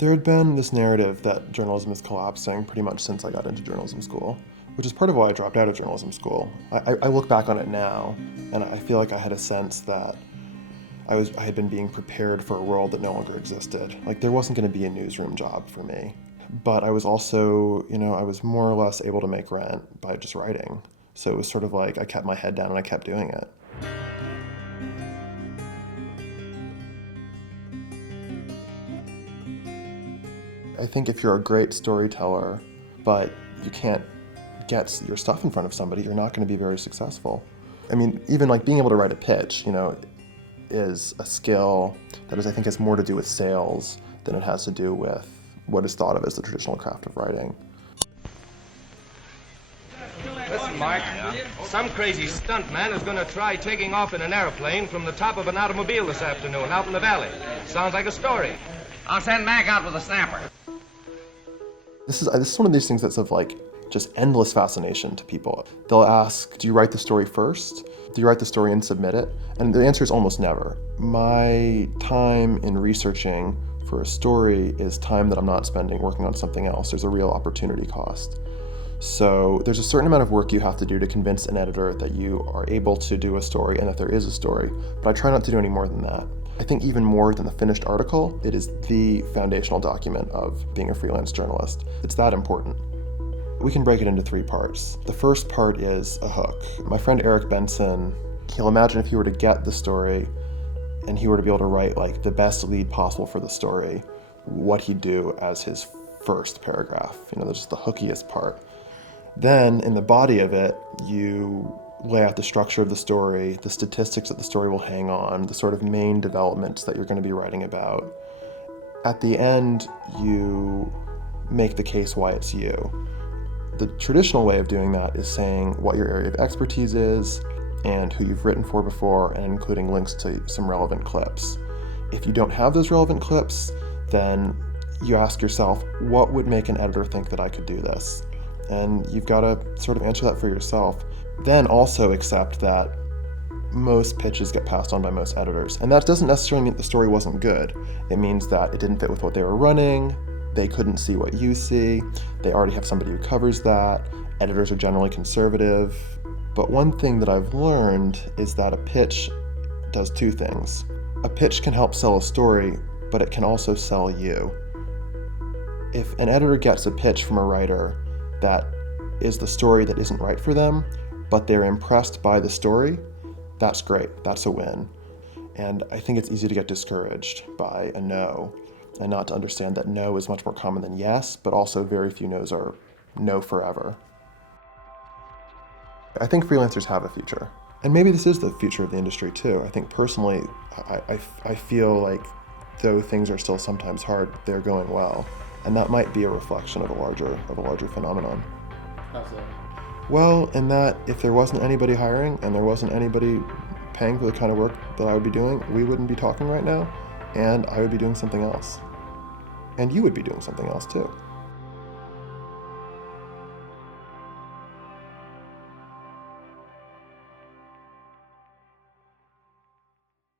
There had been this narrative that journalism is collapsing pretty much since I got into journalism school, which is part of why I dropped out of journalism school. I look back on it now, and I feel like I had a sense that I had been being prepared for a world that no longer existed. Like, there wasn't going to be a newsroom job for me. But I was also, I was more or less able to make rent by just writing. So it was sort of like I kept my head down and I kept doing it. I think if you're a great storyteller, but you can't get your stuff in front of somebody, you're not going to be very successful. I mean, even like being able to write a pitch, is a skill that I think has more to do with sales than it has to do with what is thought of as the traditional craft of writing. Listen, Mark, some crazy stuntman is going to try taking off in an airplane from the top of an automobile this afternoon out in the valley. Sounds like a story. I'll send Mac out with a snapper. This is one of these things that's of like just endless fascination to people. They'll ask, do you write the story first? Do you write the story and submit it? And the answer is almost never. My time in researching for a story is time that I'm not spending working on something else. There's a real opportunity cost. So there's a certain amount of work you have to do to convince an editor that you are able to do a story and that there is a story, but I try not to do any more than that. I think even more than the finished article, it is the foundational document of being a freelance journalist. It's that important. We can break it into 3 parts. The first part is a hook. My friend Eric Benson, he'll imagine if he were to get the story and he were to be able to write like the best lead possible for the story, what he'd do as his first paragraph. That's just the hookiest part. Then in the body of it, you lay out the structure of the story, the statistics that the story will hang on, the sort of main developments that you're going to be writing about. At the end, you make the case why it's you. The traditional way of doing that is saying what your area of expertise is and who you've written for before, and including links to some relevant clips. If you don't have those relevant clips, then you ask yourself, what would make an editor think that I could do this? And you've got to sort of answer that for yourself. Then also accept that most pitches get passed on by most editors. And that doesn't necessarily mean the story wasn't good. It means that it didn't fit with what they were running, they couldn't see what you see, they already have somebody who covers that, editors are generally conservative. But one thing that I've learned is that a pitch does 2 things. A pitch can help sell a story, but it can also sell you. If an editor gets a pitch from a writer that is the story that isn't right for them, but they're impressed by the story, that's great, that's a win. And I think it's easy to get discouraged by a no, and not to understand that no is much more common than yes, but also very few no's are no forever. I think freelancers have a future. And maybe this is the future of the industry too. I think personally, I feel like though things are still sometimes hard, they're going well. And that might be a reflection of a larger phenomenon. Absolutely. Well, in that if there wasn't anybody hiring and there wasn't anybody paying for the kind of work that I would be doing, we wouldn't be talking right now, and I would be doing something else. And you would be doing something else too.